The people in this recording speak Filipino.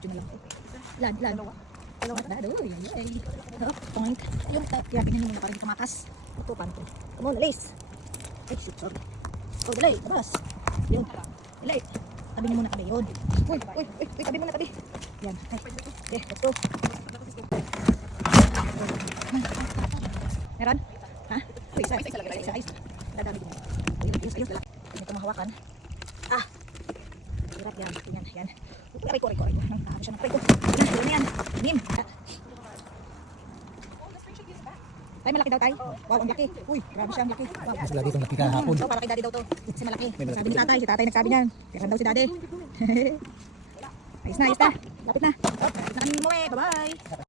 Video na lang. Lan. Dalawa na. Uy, ay. Point. Ayun, kaya tingnan mo muna parang tumakas. Ito, paano to? Come on, alis. Ay, shoot, sorry. Oh, delay, labas. Yun. Delay. Tabi mo muna kami, yun. Uy, tabi muna, tabi. Yan. Okay, let's go. Meron? Ha? Uy, isa. Dadami din. Ayos. Hindi ko mahawakan. Ah. Hirap yan. Yan. Aray ko. Ano siya ng aray ko. Yan. Nim. Tay, malaki daw tay. Wow, ang laki. Uy, grabe siya, ang laki. Wow. Mas lagi itong nakita hapon. So, para kay daddy daw to. Kasi malaki. Sabi ni tatay, si tatay nagsabi niyan. Kaya daw si daddy. Ayos na. Lapit na. Lapit na kami mo eh. Bye-bye.